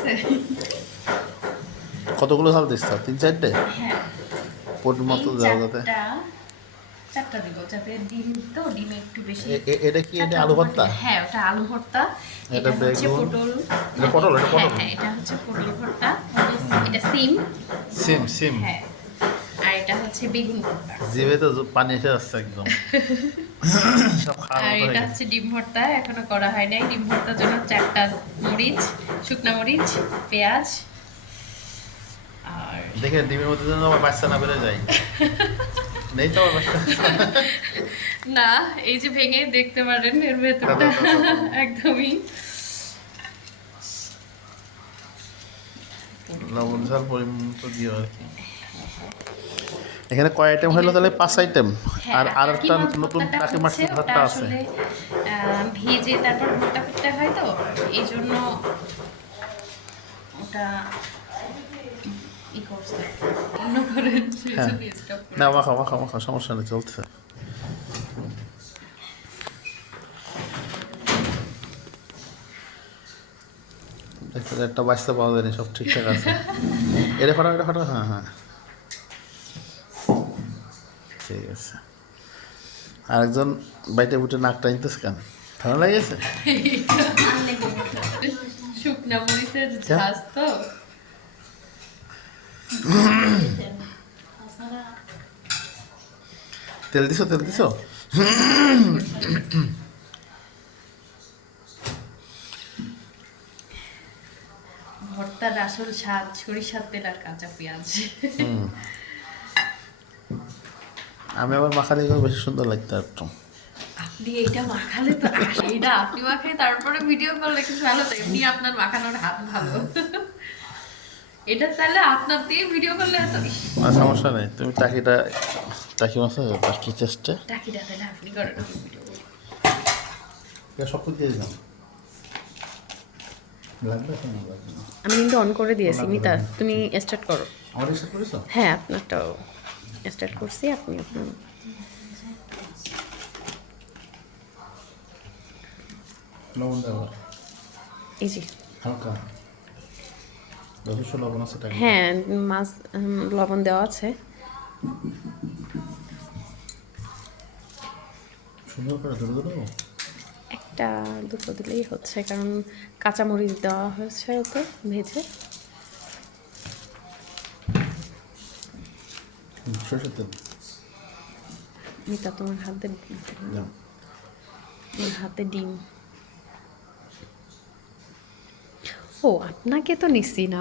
কতগুলো সাল দিস তিন চারটে? হ্যাঁ। পরির মতো দেওয়া যাতে চারটা চারটা দিব যাতে ডিম তো ডিম একটু বেশি এটা কি এটা আলু ভর্তা? হ্যাঁ ওটা আলু ভর্তা। এটা হচ্ছে পটল। এটা পটল, এটা হ্যাঁ পটল। হ্যাঁ এটা হচ্ছে পটল ভর্তা। এটা সিম সিম সিম হ্যাঁ। আর এটা হচ্ছে বেগুন ভর্তা। জিভে তো পানি এসে যাচ্ছে একদম। আর এটা হচ্ছে ডিম ভর্তা এখনও করা হয় নাই। ডিম ভর্তার জন্য চারটা মরিচ শুকনা মরিচ পেঁয়াজ আর দেখে ডিমের মধ্যে যেন আমার বাচ্চা না বেড়ে যায়। নেই তো আমার বাচ্চা। না এই যে ভেঙে দেখতে পারেন এর ভেতরটা। একদমই। লবণ ঝাল পরিমাণ মতো দিও আর কি। এখানে কয় আইটেম হলো তাহলে? পাঁচ আইটেম হ্যাঁ, আর আর একটা নতুন টাকি মাছ হচ্ছে, ভর্তা আছে। ভেজে তারপর ভর্তা করতে হয় তো এই জন্য ওটা হ্যাঁ। না মাখা মাখা মাখা সমস্যা নেই চলছে দেখতে একটা বাঁচতে পাওয়া যায়নি সব ঠিকঠাক আছে। এটা ফাটা এটা ফাটা হ্যাঁ হ্যাঁ। ঠিক আছে। আরেকজন বাইটে বুটে নাক কেন? ঠান্ডা লাগিয়েছে শুকনা মরিচের ঝাঁজ তো। তেল দিছো তেল দিছো? ভর্তার আসল স্বাদ সরিষার তেল আর কাঁচা পেঁয়াজ। আমি আবার মাখালে বেশি সুন্দর লাগতো একটু। আপনি এইটা মাখালে তো এটা আপনি মাখাই তারপরে ভিডিও করলে কিছু ভালো তো এমনি আপনার মাখানোর হাত ভালো। এটা চাইলে আপনার দিয়ে ভিডিও করলে এত আর সমস্যা নেই। তুমি টাকিটা টাকি মাছ পাঁচটি চেষ্টা টাকিটা তাহলে আপনি করেন আমি ভিডিও সব কিছু দিয়ে দিলাম। আমি কিন্তু অন করে দিয়েছি মিতা তুমি স্টার্ট করো। আমার ইচ্ছা করেছ? হ্যাঁ আপনারটাও। স্টার্ট করছি আপনি আপনার এই যে হালকা যথেষ্ট লবণ আছে টাকি হ্যাঁ মাছ লবণ দেওয়া আছে সুন্দর করে ধরে ধরো একটা দুটো দিলেই হচ্ছে কারণ কাঁচামরিচ দেওয়া হয়েছে ওতে ভেজে সরষের তেল মিতা তোমার হাতে। তোমার হাতে ডিম। ও আপনাকে তো নিচ্ছি না।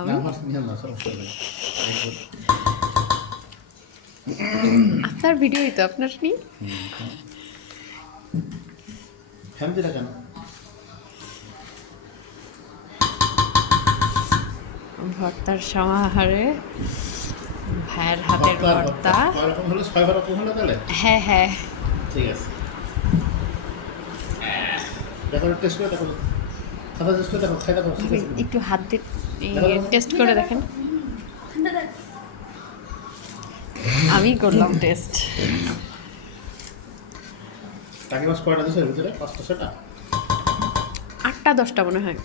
আপনার ভিডিওই তো আপনার নি কেন? ভর্তার সমাহারে। ভাইয়ের হাতের ভর্তা। হ্যাঁ হ্যাঁ। ঠিক আছে। একটু হাত দিয়ে টেস্ট করে দেখেন। আমি করলাম টেস্ট আটটা দশটা মনে হয়।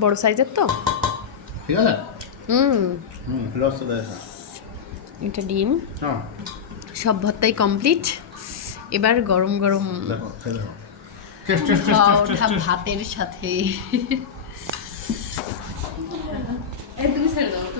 বড় সাইজের তো। ঠিক আছে? হুম। হুম এটা ডিম। হ্যাঁ। সব ভর্তাই কমপ্লিট এবার গরম গরম ভাতের সাথে। তুমি ছেড়ে দাও।